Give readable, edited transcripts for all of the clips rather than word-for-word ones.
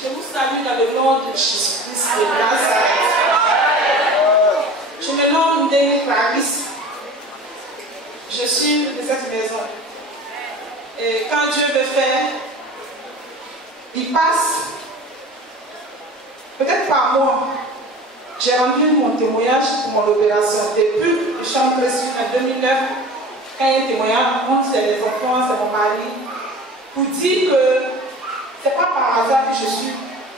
Je vous salue dans le nom de Jésus-Christ de Nazareth. Je me nomme Denis Clarisse. Je suis de cette maison. Et quand Dieu veut faire, il passe, peut-être par moi. J'ai rendu mon témoignage pour mon opération. Depuis le champ précis en 2009, quand il y a un témoignage, c'est les enfants, c'est mon mari, pour dire que ce n'est pas par hasard que je suis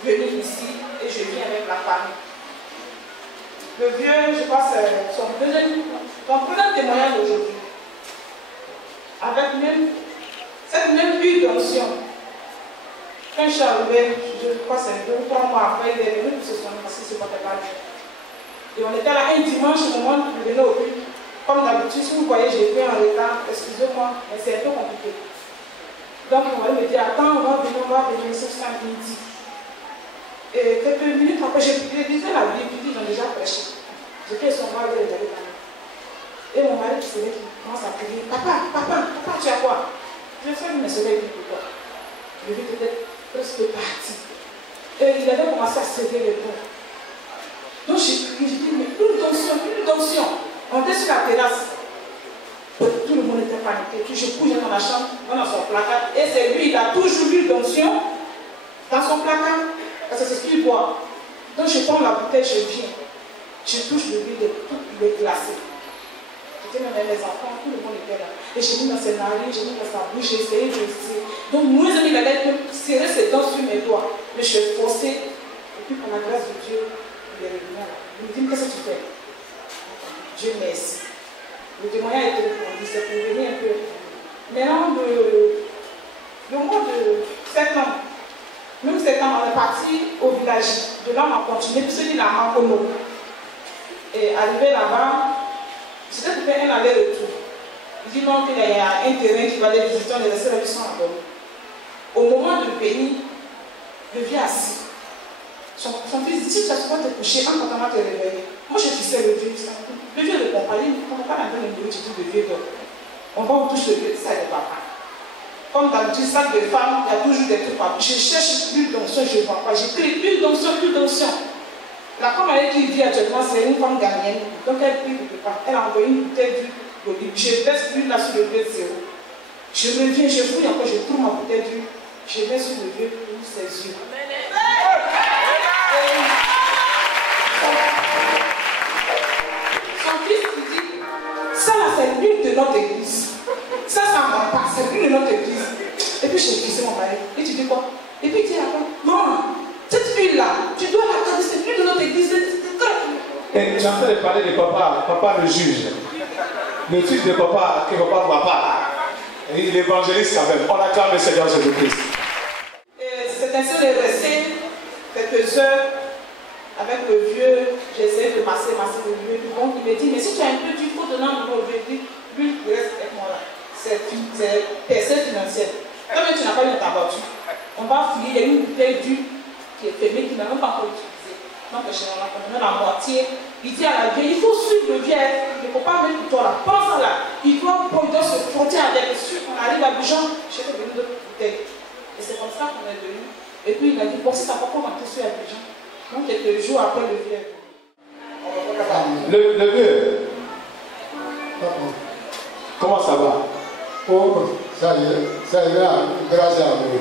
venue ici et je viens avec la famille. Le vieux, je crois, c'est son premier témoignage aujourd'hui. Avec même cette même huile d'onction. Quand je suis arrivée, je crois que c'est 2 ou 3 mois après, il est venu pour se soigner parce qu'il ne se portait pas bien. Et on était là un dimanche au moment où je venais au but. Comme d'habitude, si vous voyez, j'ai fait un retard, excusez-moi, mais c'est un peu compliqué. Donc, on va me dire, attends, on va venir ce 5 midi. Et quelques minutes après, j'ai lisé la Bible, ils ont déjà prêché. J'ai fait son mari, il avait parlé. Et mon mari qui commence à crier, papa, tu as quoi? Je fais une soleil pour toi. Je lui peut-être presque parti. Et il avait commencé à serrer les bras. Donc j'ai dit, mais une tension. On était sur la terrasse. Tout le monde était paniqué. Puis je couche dans la chambre, dans son placard. Et c'est lui, il a toujours eu l'onction dans son placard. Parce que c'est ce qu'il boit. Donc je prends la bouteille, je viens. Je touche le vide, tout il est glacé. J'étais même avec les enfants, tout le monde était là. Et j'ai mis dans ses narines, j'ai mis dans sa bouche, j'ai essayé. Donc moi, il allait serrer ses dents sur mes doigts. Mais je suis forcée. Et puis par la grâce de Dieu, il est revenu là. Il me dit, qu'est-ce que tu fais? Dieu merci. Le témoignage a été répondu, c'est pour venir un peu. Maintenant, le mois de septembre, même septembre, on est parti au village. De là, on a continué, puis celui-là, à Mankono. Et arrivé là-bas, c'était pour faire un aller-retour. Il dit non, qu'il y a un terrain qui va aller visiter, on est resté là, ils sont abonnés. Au moment de bénir, le vieux assis. Son fils dit, si tu as souvent te coucher, en attendant te réveiller. Moi, je fissais le vieux. Le vieux répond pas, il ne comprend pas dans le numéro, tu dis le vieux dort. On va vous toucher le vieux, ça ne va pas. Comme d'habitude, sac de femmes, il y a toujours des trucs partout. Je cherche l'huile d'onction, je ne vois pas. J'écris l'huile d'onction, l'huile d'onction. La femme avec qui il vit actuellement, c'est une femme ghanéenne. Donc elle prie quelque part. Elle a envoyé une bouteille d'huile d'olive. Je verse l'huile là sur le vieux zéro. Je reviens, je fouille encore, je trouve ma bouteille d'huile. Je vais sur le vieux pour ses yeux. Son fils lui dit, ça là c'est l'huile de notre église. Ça ne va pas, c'est l'huile de notre église. Et puis j'ai fixé mon mari. Et tu dis quoi? Et puis il dit après, non, cette huile là, tu dois la garder, c'est l'huile de notre église. Et tu es en train de parler de papa, papa le juge. Le fils de papa, que papa ne voit pas. Et il évangélise quand même. On acclame le Seigneur Jésus-Christ. C'est ainsi de rester quelques heures avec le vieux. J'essaie de masser le vieux. Donc il me dit, mais si tu as un peu d'huile, il faut donner un peu au vieux. L'huile qui reste avec moi là. C'est personne financière. Comme tu n'as pas eu ta voiture, on va fouiller, il y a une bouteille d'huile qui est fermée, qui n'a même pas encore utilisée. Donc je l'ai donné la moitié. Il dit à la vieille, il faut suivre le vieux. Il ne faut pas mettre pour toi là. Pense là. Il doit se frotter avec. On arrive à Bijan, je vais donner d'autres bouteilles. Et c'est comme ça qu'on est venu. Et puis il a dit, bon, si ça va pas rentrer sur Abidjan. Donc quelques jours après, le vieux est venu. Le vieux. Comment ça va? Oh, ça y est, grâce à vous.